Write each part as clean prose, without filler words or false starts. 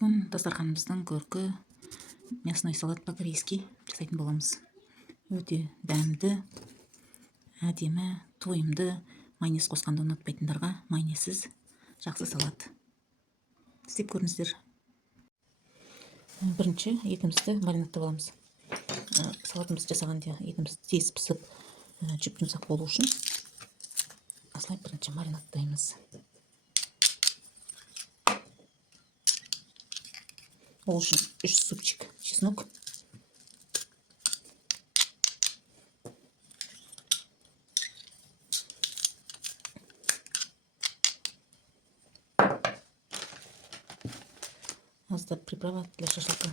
Бүгін дастарханымыздың көркі мясной салат по-корейски жасайтын боламыз. Өте дәмді, әдемі, тойымды, майонез қосқанды ұнатпайтындарға майонезсіз жақсы салат. Істеп көріңіздер. Бірінші етімізді маринадтап аламыз. Салатымыз жасағанда етіміз тез пісіп, жүп-жұмсақ болу үшін осылай бірінші маринадтаймыз. Ол үшін 3 зубчик чеснок, аздап приправа для шашлыка.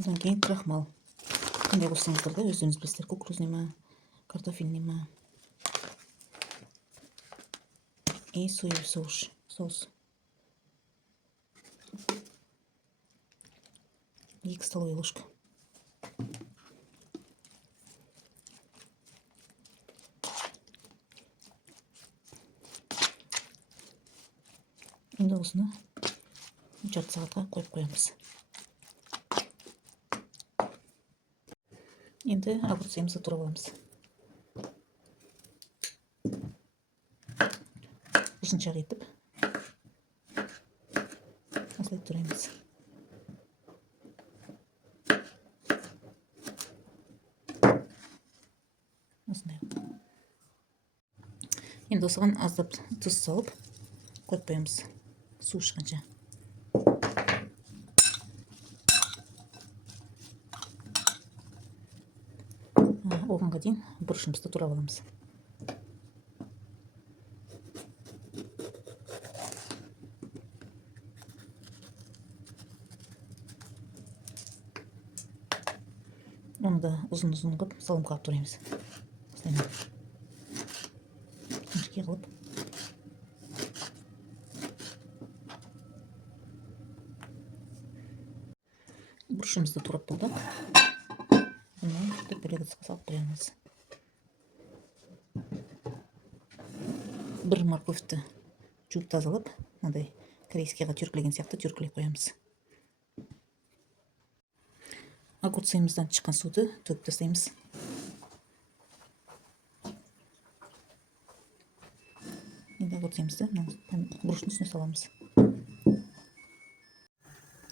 Одан кейін крахмал. Қандай қоссаңыздар да өздеріңіз білесіздер, кукурузный ма, картофельный ма. И соевый соус. 2 столовые ложка. Енді осыны жарты сағатқа қойып қоямыз. Енді огурцымызды турап аламыз. Ұзыншақ етіп осылай тураймыз. Осындай. Енді осыған аздап тұз салып қойып қоямыз. Су шыққанша. Оғанға дейін бұрышымызды турап аламыз. Оны да ұзын-ұзын қылып салымға алып тураймыз. Жіңішке қылып. Бұрышымызды турап болдық. Оны төпелек ыдысқа салып қоямыз. Бір морковьті жуып тазалап, мынандай корейскийға түйіркілеген сияқты түйіркілеп қоямыз. Огурцымыздан шыққан суды төгіп тастаймыз. Енді огурцымызды бұрыштың үстіне саламыз.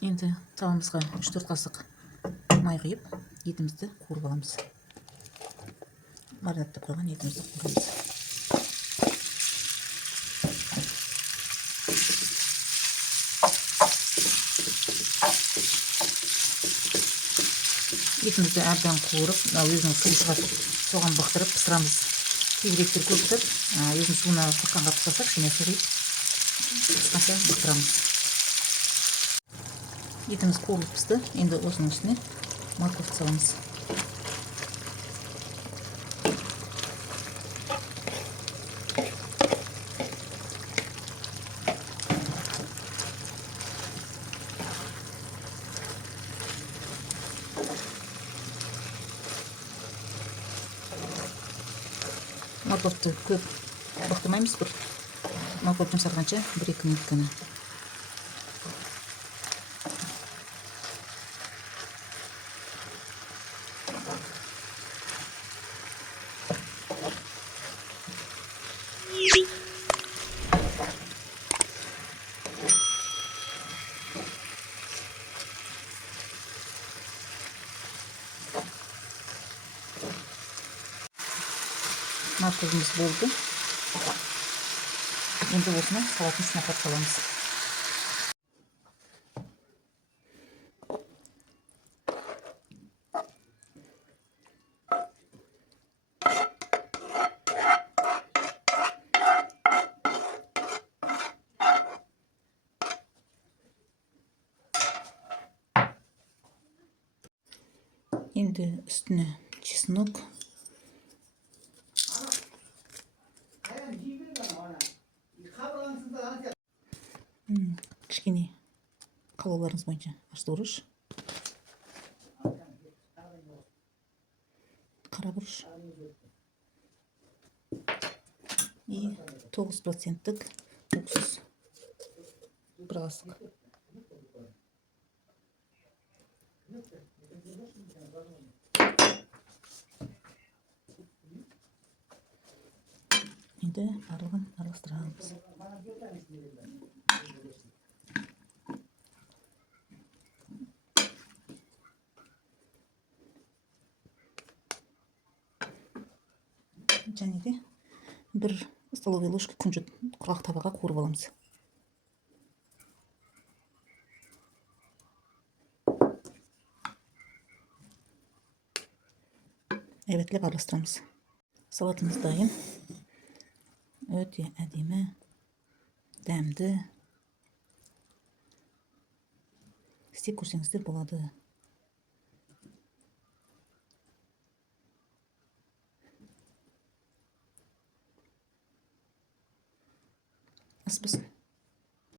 Енді тавамызға 3-4 қасық май құйып, етімізді қуырып аламыз. Маринадтап қойған етімізді қуырамыз. Етімізді әбден қуырып, өзінің суы шығады, соған бұқтырып пісірамыз. Кейбіреулер көптір, өзінің суына қосқанға пісірсек, кішкене сірейіп, пісқанша бұқтырамыз. Етіміз қуырылып пісті. Енді осының үстіне морковь саламыз. Морковьті көп бұқтырмаймыз, бір морковь жұмсарғанша 1-2 минут қана. Морковьіміз болды. Енді осыны салаттың үстіне апарып саламыз. Енді үстіне чеснок, кішкене қалауларыңыз бойынша ашытылғыш, қарабұрыш и 9% уксус, бір қасық. Енді барлығын араластырамыз. Және де бір столовый ложка күнжіт құрғақ табаға қуырып аламыз. Әйбәтлеп араластырамыз. Салатымыз дайын. Өте әдемі, дәмді. Істеп көрсеңіздер болады. Ас болсын.